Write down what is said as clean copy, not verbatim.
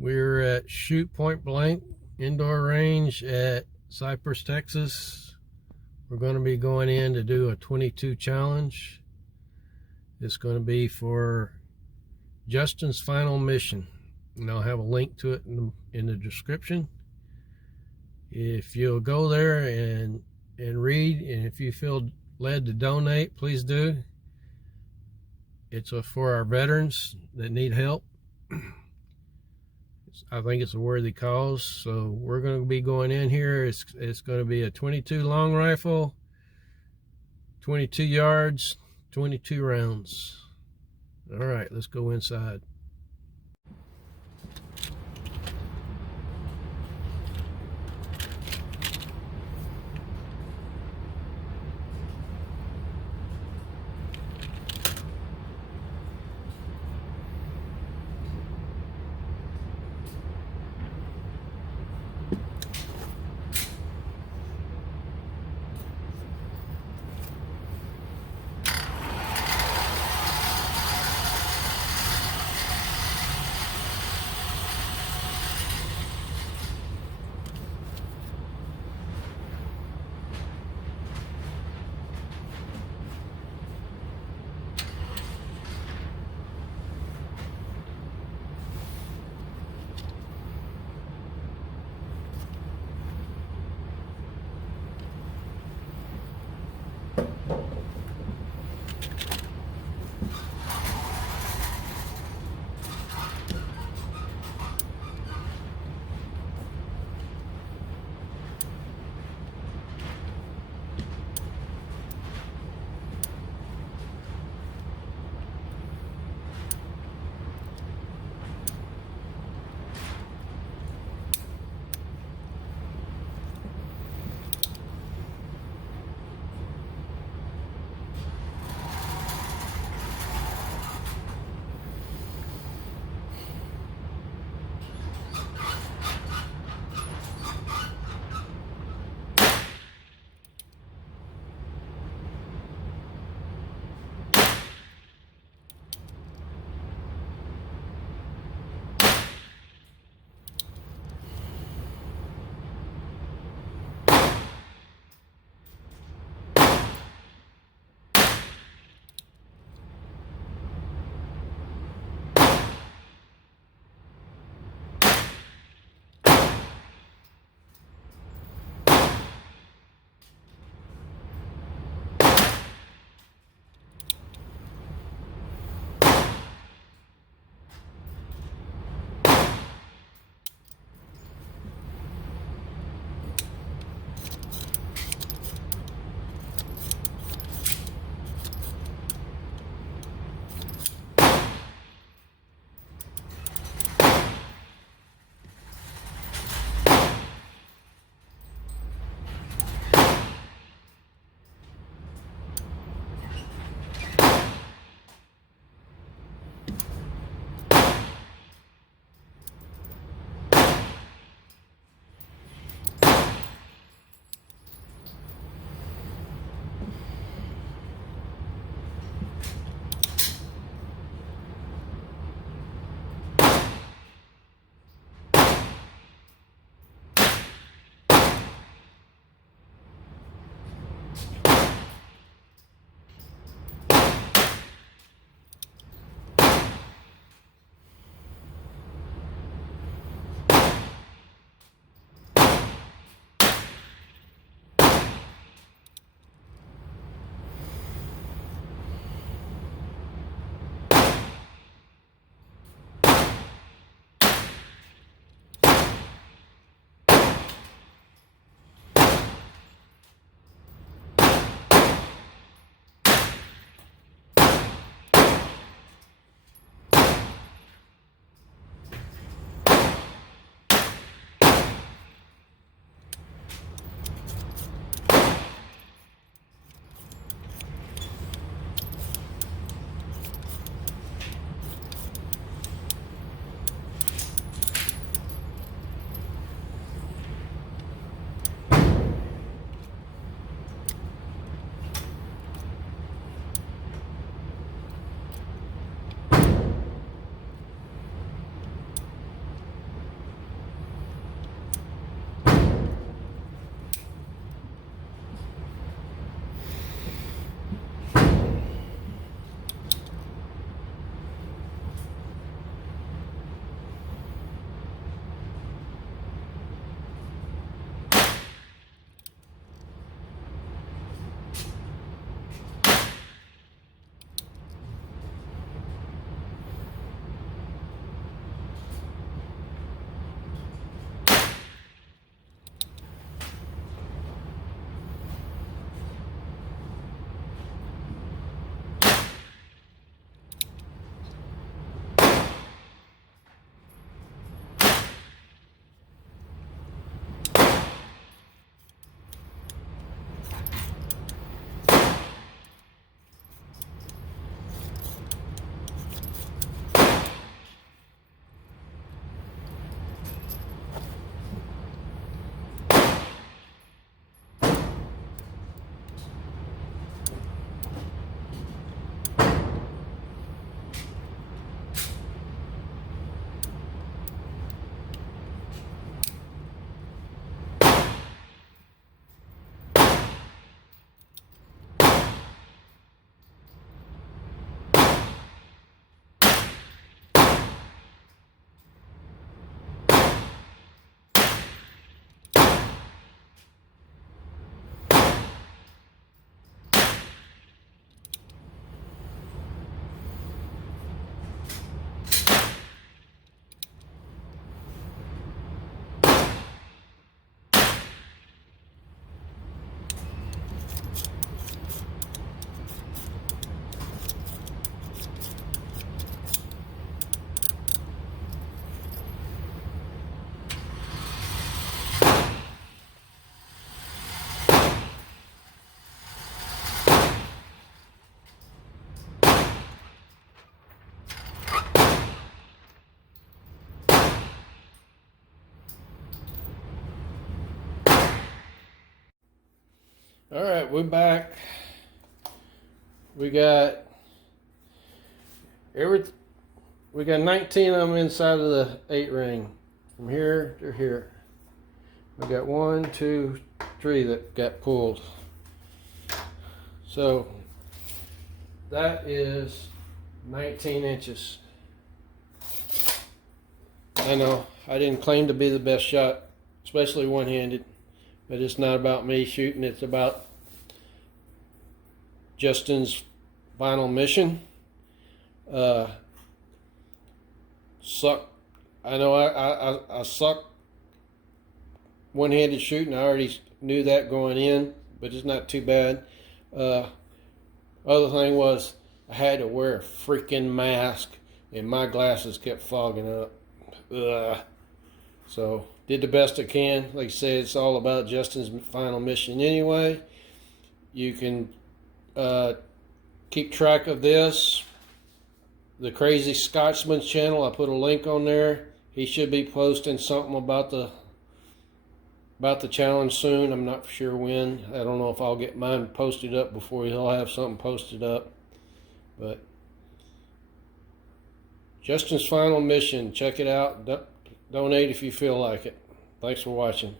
We're at Shoot Point Blank Indoor Range at Cypress, Texas. We're going to be going in to do a 22 challenge. It's going to be for Justin's final mission, and I'll have a link to it in the description. If you'll go there and read, and if you feel led to donate, please do. It's for our veterans that need help. I think it's a worthy cause, so we're going to be going in here. It's going to be a 22 long rifle, 22 yards, 22 rounds. All right, let's go inside. All right, we're back. We got 19 of them inside of the 8 ring, from here to here. We got 1, 2, 3 that got pulled. So that is 19 inches. I know I didn't claim to be the best shot, especially one-handed, but it's not about me shooting. It's about Justin's final mission. Suck. I know I suck one-handed shooting. I already knew that going in, but it's not too bad. Other thing was I had to wear a freaking mask, and my glasses kept fogging up. So did the best I can. Like I said, it's all about Justin's final mission anyway. You can keep track of this. The Crazy Scotsman's channel, I put a link on there. He should be posting something about the challenge soon. I'm not sure when. I don't know if I'll get mine posted up before he'll have something posted up. But Justin's final mission, check it out. Donate if you feel like it. Thanks for watching.